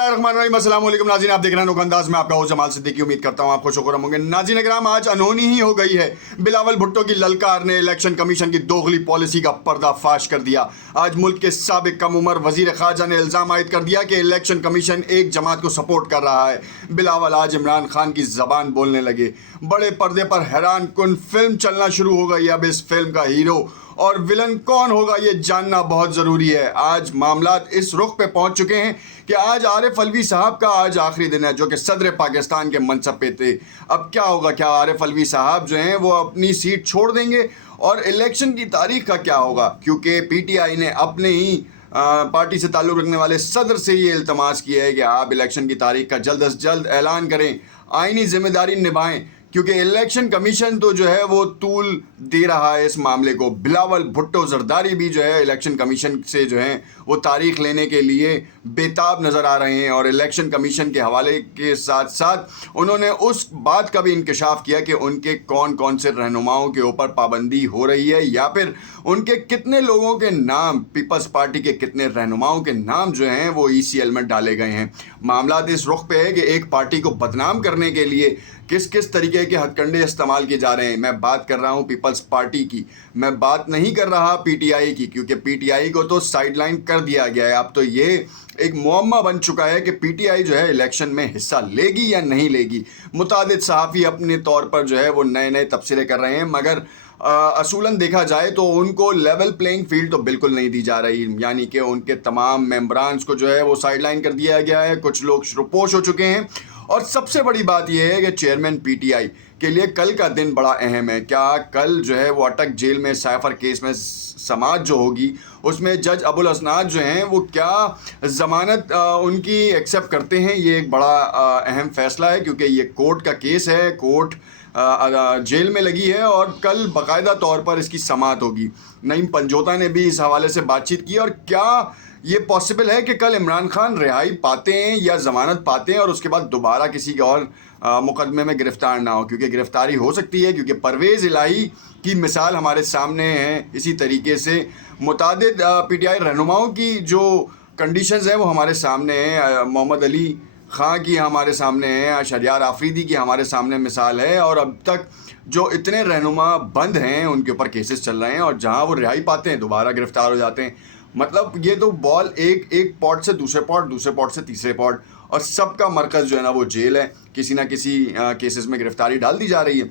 बिस्मिल्लाहिर्रहमानिर्रहीम, अस्सलाम वालेकुम नाज़रीन, आप देख रहे हैं नोक अंदाज में आपका होस्ट जमाल सिद्दीकी। उम्मीद करता हूँ आप खुश होकर होंगे। नाज़रीन इकराम, आज अनहोनी ही हो गई है। बिलावल भुट्टो की ललकार ने इलेक्शन कमीशन की दोगली पॉलिसी का पर्दाफाश कर दिया। आज मुल्क के साबिक कम उम्र वजीर खारजा ने इल्ज़ाम आयद कर दिया कि इलेक्शन कमीशन एक जमात को सपोर्ट कर रहा है। बिलावल आज इमरान खान की ज़बान बोलने लगे। बड़े पर्दे पर हैरान कुन फिल्म चलना शुरू हो गई। अब इस फिल्म का हीरो और विलन कौन होगा ये जानना बहुत ज़रूरी है। आज मामलात इस रुख पे पहुंच चुके हैं कि आज आरिफ अलवी साहब का आज आखिरी दिन है, जो कि सदर पाकिस्तान के मनसब पे थे। अब क्या होगा? क्या आरिफ अलवी साहब जो हैं वो अपनी सीट छोड़ देंगे? और इलेक्शन की तारीख का क्या होगा? क्योंकि पीटीआई ने अपने ही पार्टी से ताल्लुक़ रखने वाले सदर से ये इल्तमास किया है कि आप इलेक्शन की तारीख का जल्द अज जल्द ऐलान करें, आइनी जिम्मेदारी निभाएं, क्योंकि इलेक्शन कमीशन तो जो है वो तूल दे रहा है इस मामले को। बिलावल भुट्टो जरदारी भी जो है इलेक्शन कमीशन से जो है वो तारीख लेने के लिए बेताब नज़र आ रहे हैं। और इलेक्शन कमीशन के हवाले के साथ साथ उन्होंने उस बात का भी इंकशाफ किया कि उनके कौन कौन से रहनुमाओं के ऊपर पाबंदी हो रही है, या फिर उनके कितने लोगों के नाम, पीपल्स पार्टी के कितने रहनुमाओं के नाम जो हैं वो ECL में डाले गए हैं। मामला इस रुख पे है कि एक पार्टी को बदनाम करने के लिए किस किस तरीके के हथकंडे इस्तेमाल किए जा रहे हैं। मैं बात कर रहा हूं पीपल्स पार्टी की, मैं बात नहीं कर रहा पीटीआई की, क्योंकि पीटीआई को तो साइडलाइन कर दिया गया है। अब तो ये एक मुअम्मा बन चुका है कि पीटीआई जो है इलेक्शन में हिस्सा लेगी या नहीं लेगी। मुतादिद सहाफ़ी अपने तौर पर जो है वो नए नए तबसरे कर रहे हैं, मगर असूलन देखा जाए तो उनको लेवल प्लेइंग फील्ड तो बिल्कुल नहीं दी जा रही। यानी कि उनके तमाम मेंबरान्स को जो है वो साइडलाइन कर दिया गया है। कुछ लोग शुरुपोश हो चुके हैं। और सबसे बड़ी बात यह है कि चेयरमैन पीटीआई के लिए कल का दिन बड़ा अहम है। क्या कल जो है वो अटक जेल में साइफर केस में समाअत जो होगी उसमें जज अबुल हसनात जो हैं वो क्या ज़मानत उनकी एक्सेप्ट करते हैं? ये एक बड़ा अहम फैसला है, क्योंकि ये कोर्ट का केस है, कोर्ट जेल में लगी है और कल बाकायदा तौर पर इसकी समाअत होगी। नईम पंजोता ने भी इस हवाले से बातचीत की। और क्या ये पॉसिबल है कि कल इमरान खान रिहाई पाते हैं या ज़मानत पाते हैं और उसके बाद दोबारा किसी और मुकदमे में गिरफ़्तार ना हो? क्योंकि गिरफ़्तारी हो सकती है, क्योंकि परवेज़ इलाही की मिसाल हमारे सामने है। इसी तरीके से मुतादिद पीटीआई रहनुमाओं की जो कंडीशंस हैं वो हमारे सामने हैं। मोहम्मद अली ख़ां की हमारे सामने है, शरियार आफरीदी की हमारे सामने मिसाल है। और अब तक जो इतने रहनुमा बंद हैं उनके ऊपर केसेस चल रहे हैं, और जहां वो रिहाई पाते हैं दोबारा गिरफ़्तार हो जाते हैं। मतलब ये तो बॉल एक पॉट से दूसरे पॉट, दूसरे पॉट से तीसरे पॉट, और सबका मरकज़ जो है ना वो जेल है। किसी ना किसी केसेस में गिरफ़्तारी डाल दी जा रही है,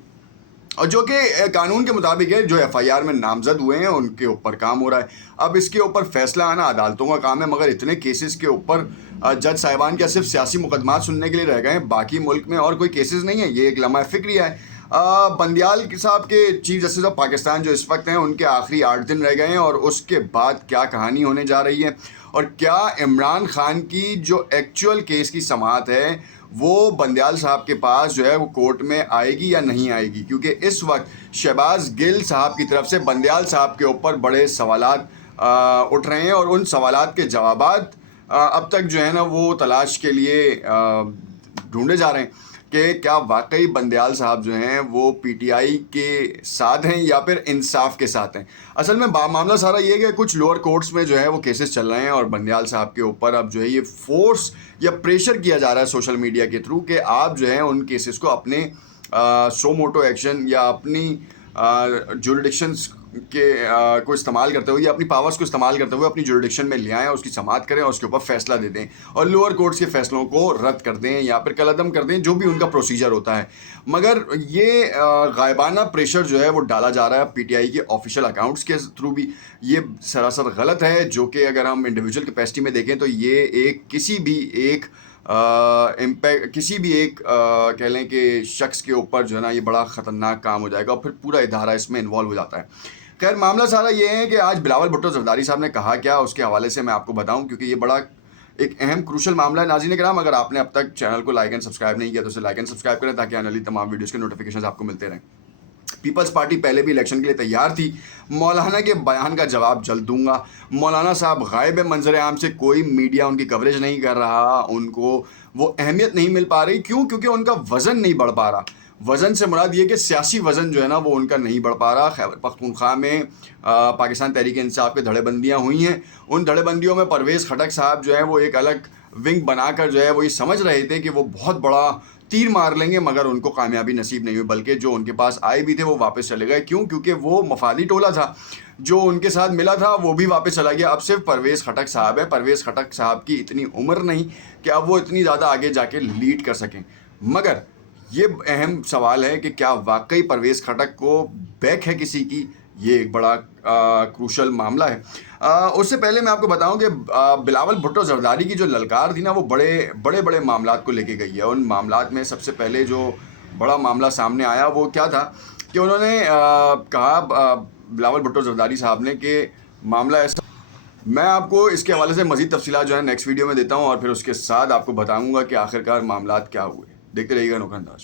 और जो कि कानून के मुताबिक है। जो FIR में नामजद हुए हैं उनके ऊपर काम हो रहा है। अब इसके ऊपर फैसला आना अदालतों का काम है, मगर इतने केसेस के ऊपर जज साहिबान क्या सिर्फ सियासी मुकदमात सुनने के लिए रह गए हैं? बाकी मुल्क में और कोई केसेस नहीं है? ये एक लम्हा फ़िक्रिया है। बंदियाल साहब के चीफ जस्टिस ऑफ पाकिस्तान जो इस वक्त हैं उनके आखिरी 8 दिन रह गए हैं, और उसके बाद क्या कहानी होने जा रही है? और क्या इमरान खान की जो एक्चुअल केस की समाअत है वो बंदियाल साहब के पास जो है वो कोर्ट में आएगी या नहीं आएगी? क्योंकि इस वक्त शहबाज गिल साहब की तरफ से बंदियाल साहब के ऊपर बड़े सवालात उठ रहे हैं, और उन सवालात के जवाबात अब तक जो है ना वो तलाश के लिए ढूंढे जा रहे हैं कि क्या वाकई बंदियाल साहब जो हैं वो पीटीआई के साथ हैं या फिर इंसाफ के साथ हैं। असल में मामला सारा ये है कि कुछ लोअर कोर्ट्स में जो है वो केसेस चल रहे हैं, और बंदियाल साहब के ऊपर अब जो है ये फोर्स या प्रेशर किया जा रहा है सोशल मीडिया के थ्रू कि आप जो है उन केसेस को अपने सो मोटो एक्शन या अपनी जुरिडिक्शंस के को इस्तेमाल करते हुए या अपनी पावर्स को इस्तेमाल करते हुए अपनी जुरिडिक्शन में ले आएँ, उसकी समाअत करें और उसके ऊपर फैसला दे दें, और लोअर कोर्ट्स के फैसलों को रद्द कर दें या फिर कलअदम कर दें, जो भी उनका प्रोसीजर होता है। मगर ये गायबाना प्रेशर जो है वो डाला जा रहा है पीटीआई के ऑफिशियल अकाउंट्स के थ्रू भी। ये सरासर गलत है, जो कि अगर हम इंडिविजुअल कैपेसिटी में देखें तो ये एक किसी भी एक इम्पैक्ट, किसी भी एक कह लें कि शख्स के ऊपर जो है ना ये बड़ा ख़तरनाक काम हो जाएगा, और फिर पूरा इदारा इसमें इन्वॉल्व हो जाता है। खैर, मामला सारा ये है कि आज बिलावल भुट्टो जरदारी साहब ने कहा क्या, उसके हवाले से मैं आपको बताऊं, क्योंकि ये बड़ा एक अहम क्रूशल मामला है। नाज़रीन किराम, अगर आपने अब तक चैनल को लाइक एंड सब्सक्राइब नहीं किया तो उसे लाइक एंड सब्सक्राइब करें, ताकि आने वाली तमाम वीडियोज़ के नोटिफिकेशन आपको मिलते रहें। पीपल्स पार्टी पहले भी इलेक्शन के लिए तैयार थी। मौलाना के बयान का जवाब जल्द दूंगा। मौलाना साहब गायब है मंजर आम से, कोई मीडिया उनकी कवरेज नहीं कर रहा, उनको वो अहमियत नहीं मिल पा रही। क्यों? क्योंकि उनका वज़न नहीं बढ़ पा रहा। वज़न से मुराद ये कि सियासी वज़न जो है ना वो उनका नहीं बढ़ पा रहा। खैबर पख्तूनख्वा में पाकिस्तान तहरीक इंसाफ के धड़ेबंदियाँ हुई हैं। उन धड़ेबंदियों में परवेज़ खटक साहब जो हैं वो एक अलग विंग बनाकर जो है वो ये समझ रहे थे कि वो बहुत बड़ा तीर मार लेंगे, मगर उनको कामयाबी नसीब नहीं हुई, बल्कि जो उनके पास आए भी थे वो वापस चले गए। क्यों? क्योंकि वो मफादी टोला था, जो उनके साथ मिला था वो भी वापस चला गया। अब सिर्फ परवेज़ खटक साहब है। परवेज़ खटक साहब की इतनी उम्र नहीं कि अब वो इतनी ज़्यादा आगे जाके लीड कर सकें, मगर ये अहम सवाल है कि क्या वाकई परवेज़ खटक को बैक है किसी की। ये एक बड़ा क्रूशल मामला है। उससे पहले मैं आपको बताऊं कि बिलावल भुट्टो जरदारी की जो ललकार थी ना, वो बड़े बड़े मामलात को लेके गई है। उन मामलात में सबसे पहले जो बड़ा मामला सामने आया वो क्या था कि उन्होंने कहा बिलावल भुट्टो जरदारी साहब ने कि मामला ऐसा। मैं आपको इसके हवाले से मज़ीद तफसीलात जो है नेक्स्ट वीडियो में देता हूँ, और फिर उसके साथ आपको बताऊँगा कि आखिरकार मामलात क्या हुए। देखते रहिएगा अनोखा अंदाज।